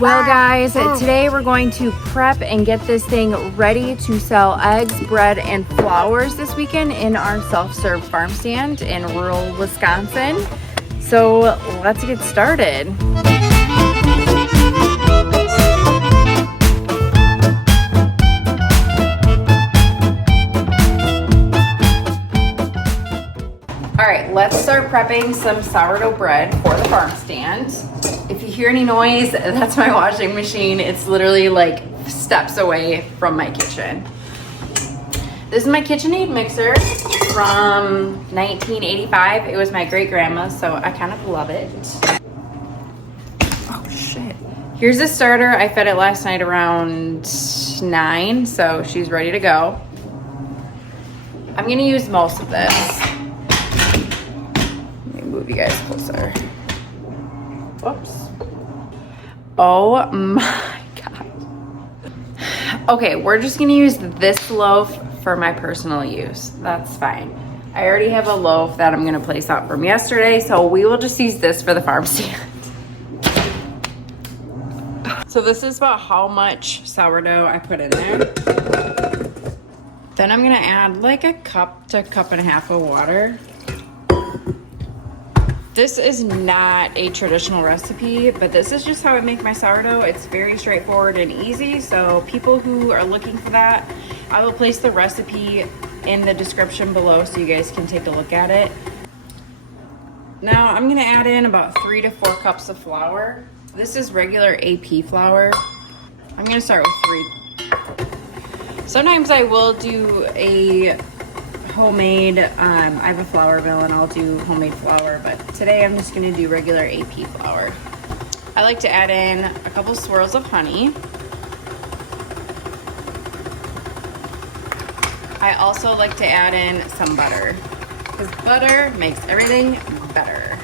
Well guys, today we're going to prep and get this thing ready to sell eggs, bread, and flowers this weekend in our self-serve farm stand in rural Wisconsin. So let's get started. All right, let's start prepping some sourdough bread for the farm stand. If you hear any noise, that's my washing machine. It's literally like steps away from my kitchen. This is my KitchenAid mixer from 1985. It was my great grandma's, so I kind of love it. Oh shit. Here's the starter. I fed it last night around 9, so she's ready to go. I'm gonna use most of this. Move you guys closer. Whoops. Oh my God. Okay, we're just gonna use this loaf for my personal use. That's fine. I already have a loaf that I'm gonna place out from yesterday, so we will just use this for the farm stand. So this is about how much sourdough I put in there. Then I'm gonna add like a cup to cup and a half of water. This is not a traditional recipe, but this is just how I make my sourdough. It's very straightforward and easy, so people who are looking for that, I will place the recipe in the description below so you guys can take a look at it. Now I'm gonna add in about 3 to 4 cups of flour. This is regular AP flour. I'm gonna start with 3. Sometimes I will do a homemade, I have a flour mill and I'll do homemade flour, but today I'm just gonna do regular AP flour. I like to add in a couple swirls of honey. I also like to add in some butter, because butter makes everything better.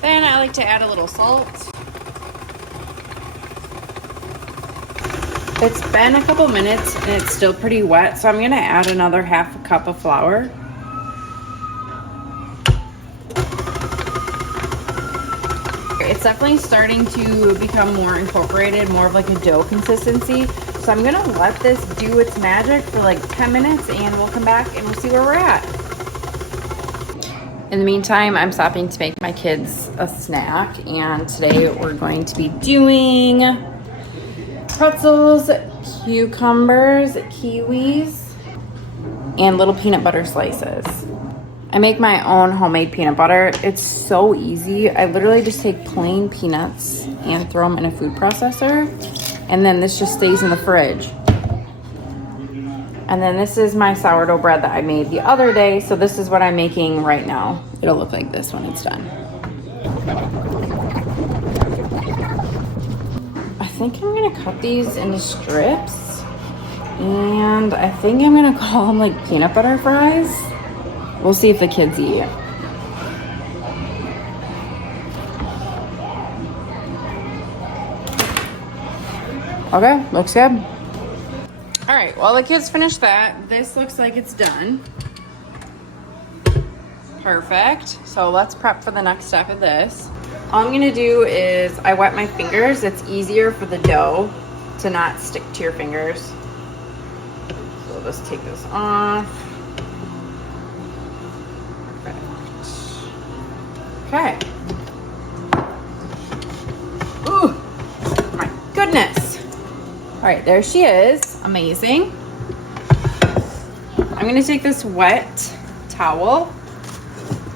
Then I like to add a little salt. It's been a couple minutes and it's still pretty wet, so I'm gonna add another half a cup of flour. It's definitely starting to become more incorporated, more of like a dough consistency. So I'm gonna let this do its magic for like 10 minutes and we'll come back and we'll see where we're at. In the meantime, I'm stopping to make my kids a snack, and today we're going to be doing pretzels, cucumbers, kiwis, and little peanut butter slices. I make my own homemade peanut butter. It's so easy. I literally just take plain peanuts and throw them in a food processor, and then this just stays in the fridge. And then this is my sourdough bread that I made the other day, so this is what I'm making right now. It'll look like this when it's done. I think I'm gonna cut these into strips, and I think I'm gonna call them like peanut butter fries. We'll see if the kids eat it. Okay, looks good. All right, while the kids finish that, this looks like it's done. Perfect. So let's prep for the next step of this. All I'm gonna do is I wet my fingers. It's easier for the dough to not stick to your fingers. So we'll just take this off. Perfect. Okay. Ooh, my goodness. All right, there she is. Amazing. I'm gonna take this wet towel,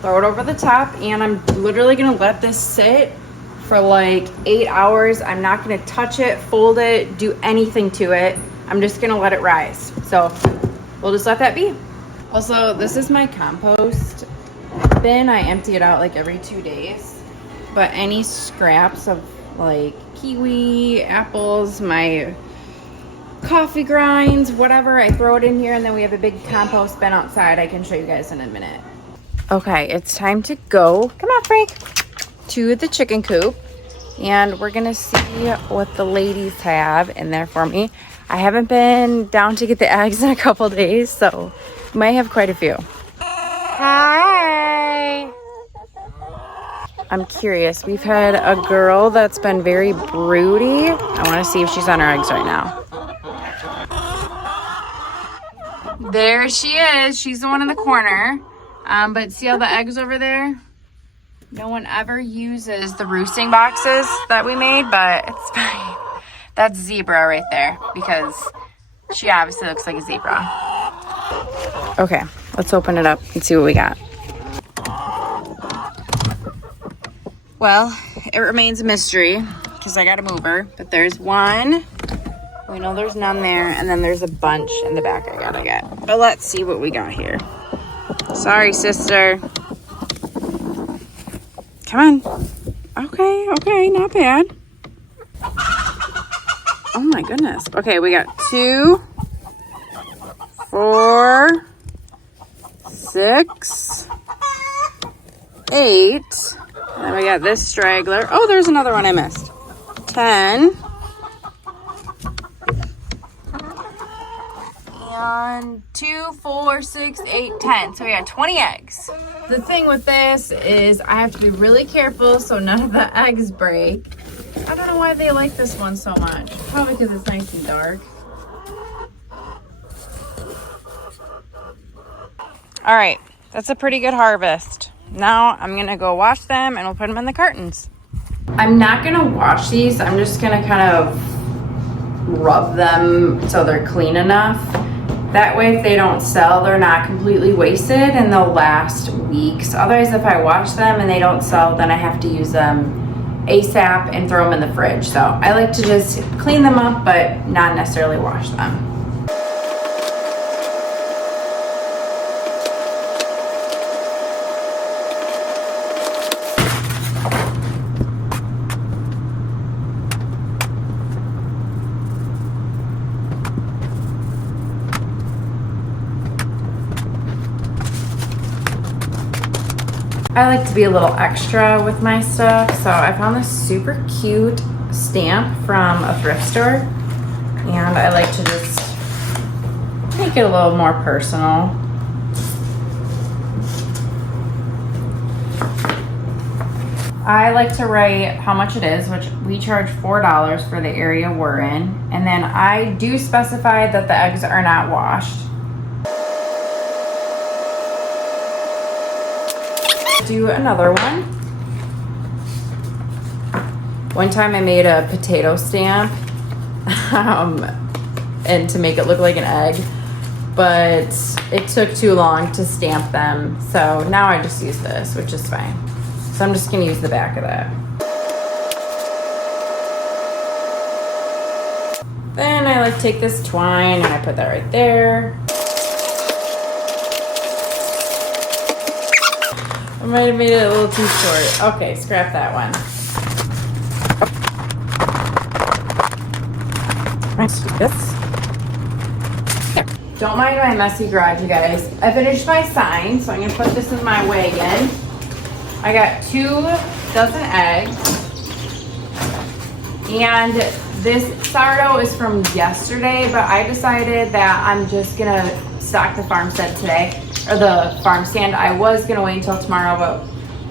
throw it over the top, and I'm literally gonna let this sit for like 8 hours. I'm not gonna touch it, fold it, do anything to it. I'm just gonna let it rise. So we'll just let that be. Also, this is my compost bin. I empty it out like every 2 days. But any scraps of like kiwi, apples, my coffee grinds, whatever, I throw it in here, and then we have a big compost bin outside. I can show you guys in a minute. Okay, it's time to go. Come on, Frank. To the chicken coop, and we're gonna see what the ladies have in there for me. I haven't been down to get the eggs in a couple days, so we might have quite a few. Hi. I'm curious. We've had a girl that's been very broody. I want to see if she's on her eggs right now. There she is. She's the one in the corner. But see all the eggs over there? No one ever uses the roosting boxes that we made, but it's fine. That's zebra right there because she obviously looks like a zebra. Okay, let's open it up and see what we got. Well, it remains a mystery because I gotta move her, but there's one. We know there's none there, and then there's a bunch in the back I gotta get. But let's see what we got here. Sorry, sister. Come on. Okay, not bad. Oh my goodness. Okay, we got 2, 4, 6, 8. And then we got this straggler. Oh, there's another one I missed. 10. And 2, 4, 6, 8, 10. So we got 20 eggs. The thing with this is I have to be really careful so none of the eggs break. I don't know why they like this one so much. Probably because it's nice and dark. All right, that's a pretty good harvest. Now I'm gonna go wash them and we'll put them in the cartons. I'm not gonna wash these. I'm just gonna kind of rub them so they're clean enough. That way if they don't sell, they're not completely wasted and they'll last weeks. Otherwise, if I wash them and they don't sell, then I have to use them ASAP and throw them in the fridge. So I like to just clean them up, but not necessarily wash them. I like to be a little extra with my stuff, so I found this super cute stamp from a thrift store, and I like to just make it a little more personal. I like to write how much it is, which we charge $4 for the area we're in, and then I do specify that the eggs are not washed. Do another one. One time I made a potato stamp and to make it look like an egg, but it took too long to stamp them, so now I just use this, which is fine. So I'm just gonna use the back of that. Then I like to take this twine and I put that right there. I might have made it a little too short. Okay, scrap that one. Let's do this. Don't mind my messy garage, you guys. I finished my sign, so I'm gonna put this in my wagon. I got 2 dozen eggs. And this sourdough is from yesterday, but I decided that I'm just gonna stock the Farmstead today. Or the Farmstand. I was gonna wait until tomorrow, but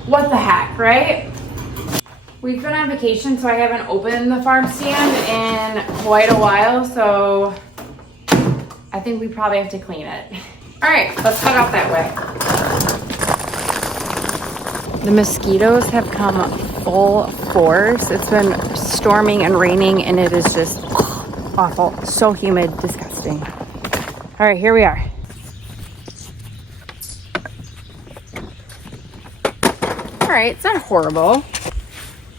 what the heck, right? We've been on vacation, so I haven't opened the Farmstand in quite a while, so I think we probably have to clean it. All right, let's head out that way. The mosquitoes have come full force. It's been storming and raining, and it is just awful. So humid, disgusting. All right, here we are. All right, it's not horrible.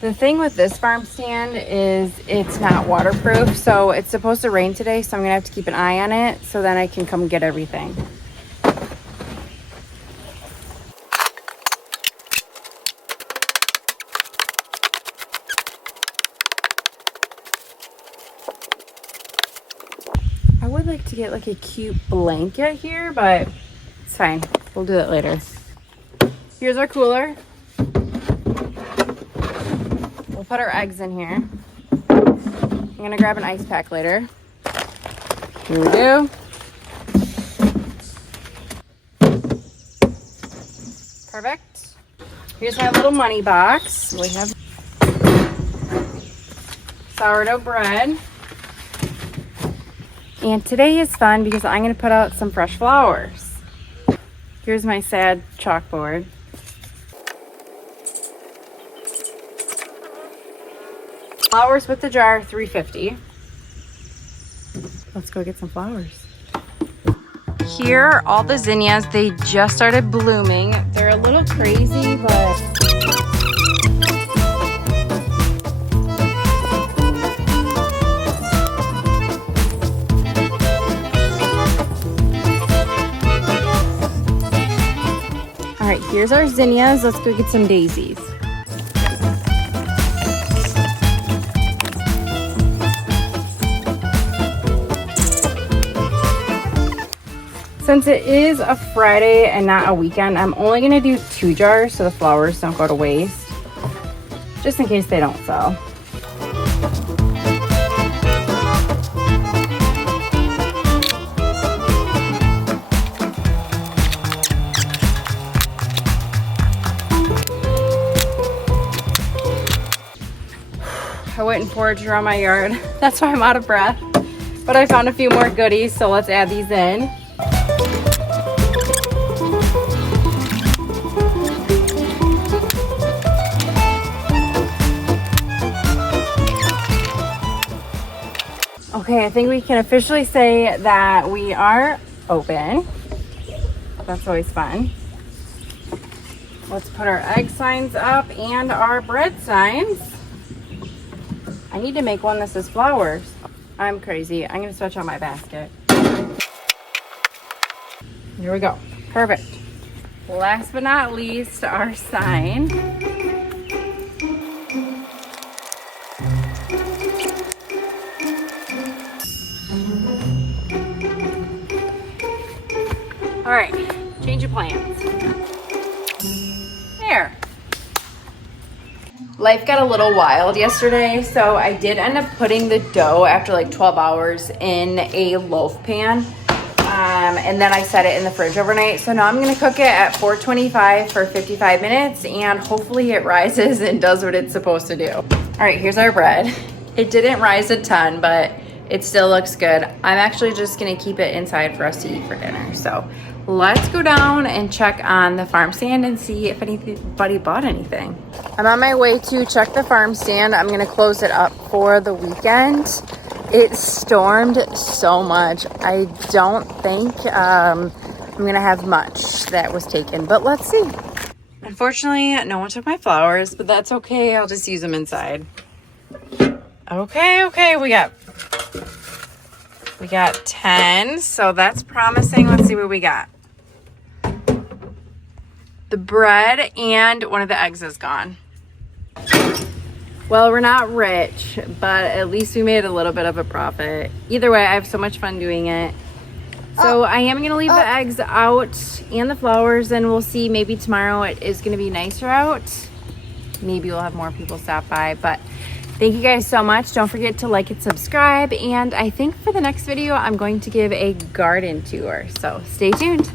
The thing with this Farmstand is it's not waterproof, so it's supposed to rain today, so I'm gonna have to keep an eye on it so then I can come get everything. I would like to get like a cute blanket here, but it's fine. We'll do that later. Here's our cooler. We'll put our eggs in here. I'm gonna grab an ice pack later. Here we go. Perfect. Here's my little money box. We have sourdough bread. And today is fun because I'm going to put out some fresh flowers. Here's my sad chalkboard. Flowers with the jar, $3.50. Let's go get some flowers. Here are all the zinnias. They just started blooming. They're a little crazy, but all right, here's our zinnias. Let's go get some daisies. Since it is a Friday and not a weekend, I'm only going to do 2 jars so the flowers don't go to waste, just in case they don't sell. I went and foraged around my yard. That's why I'm out of breath. But I found a few more goodies, so let's add these in. Okay, I think we can officially say that we are open. That's always fun. Let's put our egg signs up and our bread signs. I need to make one that says flowers. I'm crazy. I'm gonna switch out my basket. Here we go. Perfect. Last but not least, our sign. All right, change of plans. There. Life got a little wild yesterday, so I did end up putting the dough after like 12 hours in a loaf pan. And then I set it in the fridge overnight. So now I'm gonna cook it at 425 for 55 minutes and hopefully it rises and does what it's supposed to do. All right, here's our bread. It didn't rise a ton, but it still looks good. I'm actually just gonna keep it inside for us to eat for dinner. So let's go down and check on the farm stand and see if anybody bought anything. I'm on my way to check the farm stand. I'm gonna close it up for the weekend. It stormed so much. I don't think I'm gonna have much that was taken, but let's see. Unfortunately, no one took my flowers, but that's okay. I'll just use them inside. Okay, we got 10, so that's promising. Let's see what we got. The bread and one of the eggs is gone. Well, we're not rich, but at least we made a little bit of a profit. Either way, I have so much fun doing it. So I am gonna leave the eggs out and the flowers, and we'll see. Maybe tomorrow it is gonna be nicer out. Maybe we'll have more people stop by, but thank you guys so much. Don't forget to like and subscribe. And I think for the next video, I'm going to give a garden tour. So stay tuned.